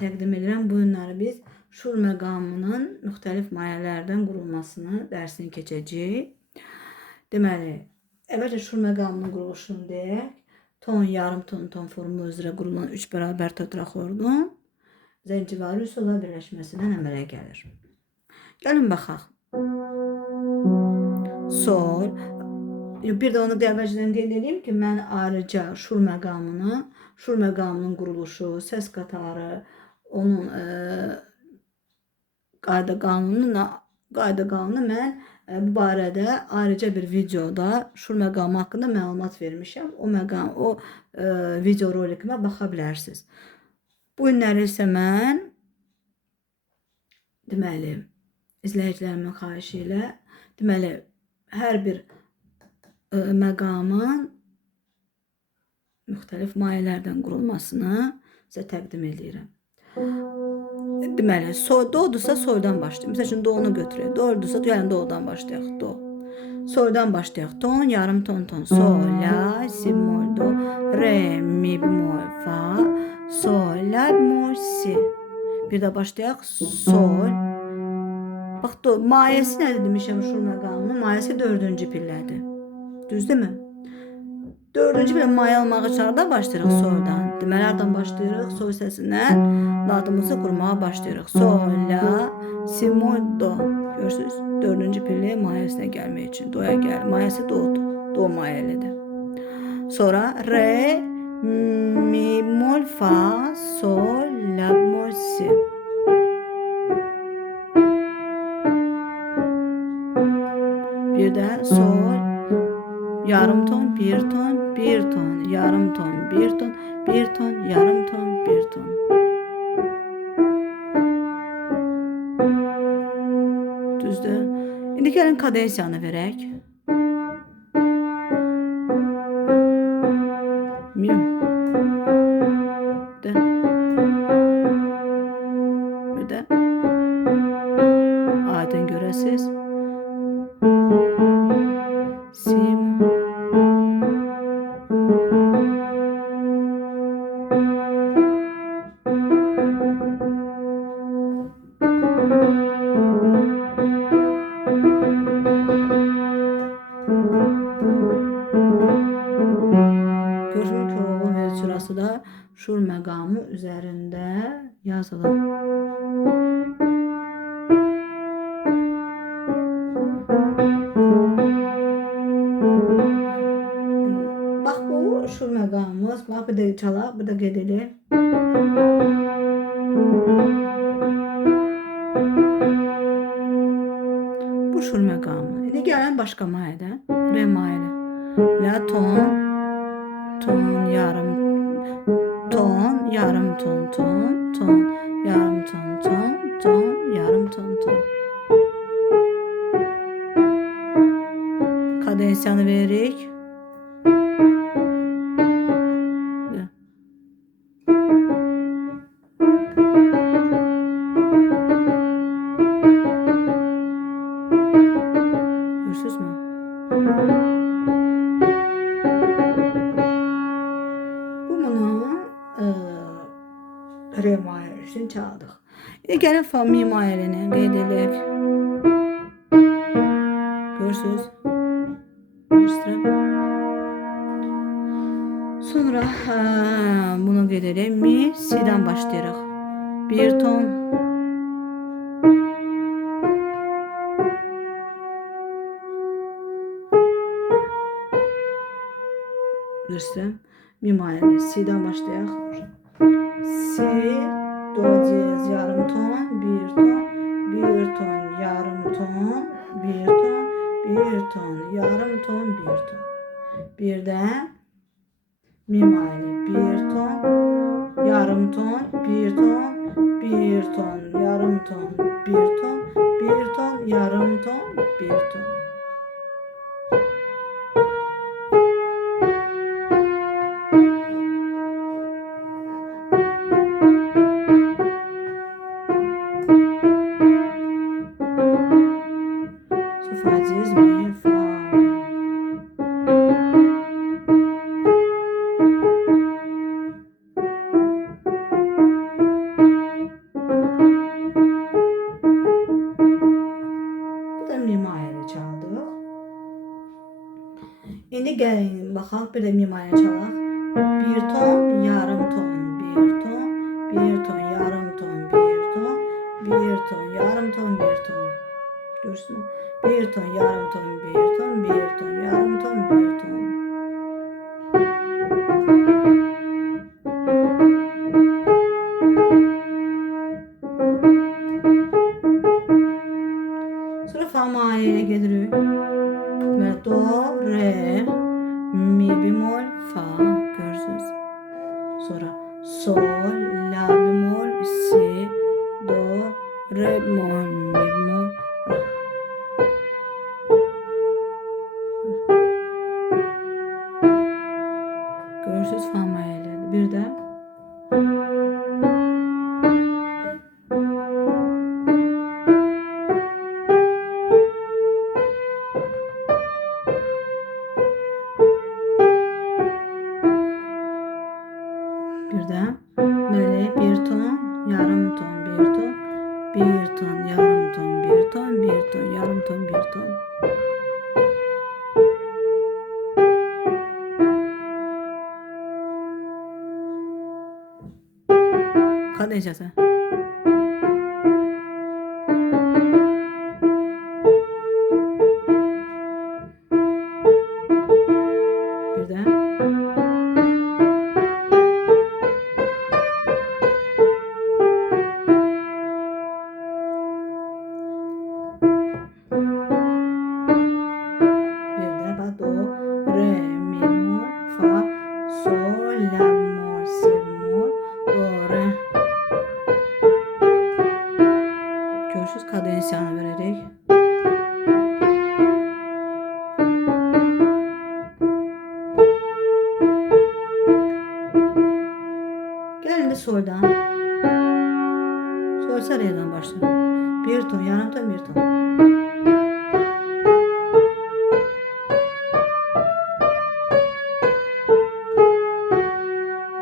təqdim edirəm. Bu günləri biz şur məqamının müxtəlif mayələrdən qurulmasını dərsini keçəcəyik. Deməli, əvvəlcə şur məqamının quruluşunu deyək. Ton, yarım ton, ton formu üzrə qurulan 3 bərabər tetraxordun zəncivari üsulla birləşməsindən əmələ gəlir. Gəlin baxaq. Sol. Bir də onu da əvvəlcədən qeyd edeyim ki, mən ayrıca şur məqamının quruluşu, səs qatarı, onun qayda qanunu mən bu barədə ayrıca bir videoda şur məqamı haqqında məlumat vermişəm. O video rolikimə baxa bilərsiniz. Bu günləri isə mən deməli izləyicilərimin xahişi ilə deməli hər bir məqamın müxtəlif mayələrdən qurulmasını sizə təqdim edirəm. Deməli, do'dursa soydan başlayayım. Məsəl üçün do'nu götürək. Do'dursa gəlin do'dan başlayaq. Do. Soydan başlayaq. Ton, yarım ton, ton. Sol, la, si, bemol, do, re, mi, bemol, fa, sol, la, bemol, si. Bir də başlayaq. Sol. Bax, do. Mayəsi nədir demişəm şur məqamının? Mayəsi 4-cü pillədir. Düzdür mü? 4-cü pillə mayə almağa çağırdan başlayırıq soldan. Deməli, hardan başlayırıq? Sol səsindən ladımızı qurmağa başlayırıq. Sol, la, si, mol, do. Görürsünüz? 4-cü pillə mayəsinə gəlmək üçün. Do'ya gəl. Mayəsi do'dur. Do mayəlidir. Sonra re, mi, mol, fa, sol, la, mol, si. Bir də sol, yarım ton, bir ton, bir ton, yarım ton, bir ton, bir ton, yarım ton, bir ton. Düzdür. İndi gəlin kadensiyanı verək. Mi. Bir də. Aydın görəsiz. Si. Görüşün Köroğlu versiyası da şur məqamı üzərində yazılır. Bax bu şur məqamımız. Bax bir də çalaq, bir də qeyd edək. Bu şur məqamı. İndi gəlin başqa mayədən. Re mayəli. La ton, ton, yarım ton, yarım ton, ton, ton, yarım ton, ton, ton, yarım ton, ton. Kadensiyanı veririk. Görürsünüz mü? Re mayəli üçün çaldıq. İndi gəlin fa mi mayəlini qeyd edək. Görürsünüz? Sonra bunu qeyd edək. Mi, si'dən başlayırıq. Bir ton. Görürsünüz? Mi mayəli. Si'dən başlayaq. Si, do diyez, yarım ton, bir ton, yarım ton, bir ton, bir ton, yarım ton, bir ton. Bir də mi mayəli, bir ton, yarım ton, bir ton, bir ton, yarım ton, bir ton, bir ton, yarım ton, bir ton. Fa diyez, mi, fa. İndi gəlin baxaq, bir də mimaya çalaq. Bir ton, yarım ton, bir ton, bir ton, yarım ton, bir ton, bir ton, yarım ton, bir ton. Görürsün mü? Bir ton, yarım ton, bir ton, bir ton, yarım ton, bir ton. Sonra fa mayeyə gedirik. Deməli, do, re, mi bemol, fa. Görürsünüz. Sonra sol, la bemol, si, do, re bemol, mi bemol, ra. Görürsünüz fa mayeləri. Bir də böyle bir ton, yarım ton, bir ton, bir ton, yarım ton, bir ton, bir ton, yarım ton, bir ton. Kadensiyası. Bir de bak do, re, mi, mol, fa, sol, la, mol, si, mol, do, re. Görürsünüz kadensiyanı vererek. Gelin de soldan. Sol sarıyadan başlayalım. Bir ton, yarım ton, bir ton.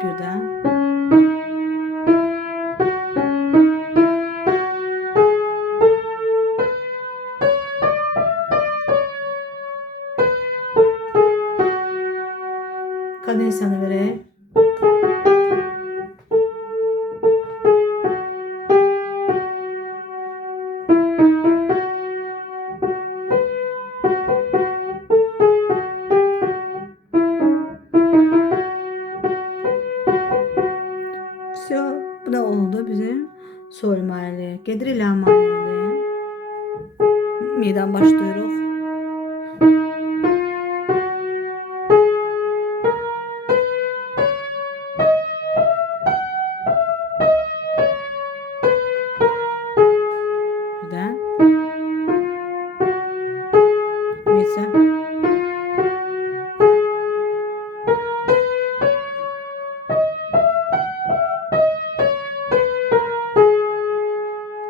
Birden. Kadensiyanı vererek. Bu da oldu bizim sol mayeli. Gedirik la mayeli. Mi'den başlıyoruz. Birden. Mi'se.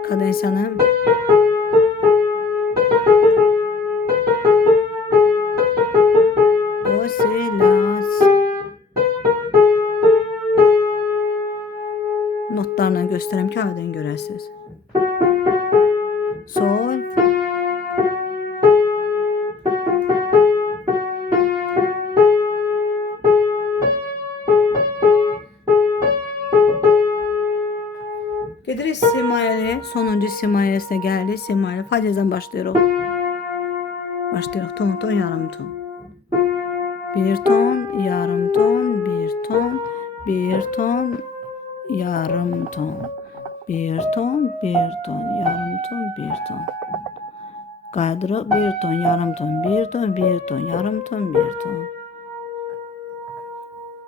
Kadensiyanı. Do, si, la, si. Notlarla göstereyim ki aydın görəsiniz. Sol. Gedirik si mayeli. Sonuncu si mayelisine geldi. Si mayeli. Fa diyezden başlıyoruz. Başlıyoruz. Ton, ton, yarım ton. Bir ton, yarım ton, bir ton, bir ton, yarım ton. Bir ton, bir ton, yarım ton, bir ton. Kaydırıp bir ton, yarım ton, bir ton, bir ton, yarım ton, bir ton.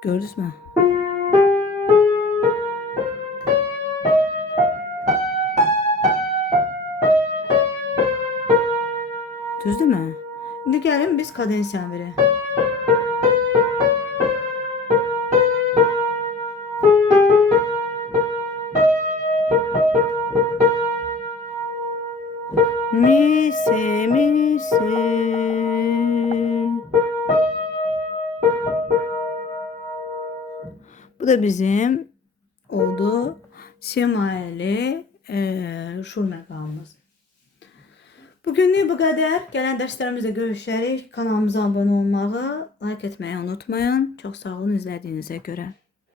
Gördünüz mü? Düzdür mü? Şimdi gelin biz kadensiyan verək. Mi, si, mi, si. Bu da bizim oldu si mayeli şur məqamımız. Bugünlük bu qədər. Gələn dərslərimizdə görüşərik. Kanalımıza abunə olmağı, like etməyi unutmayın. Çox sağ olun izlədiyinizə görə.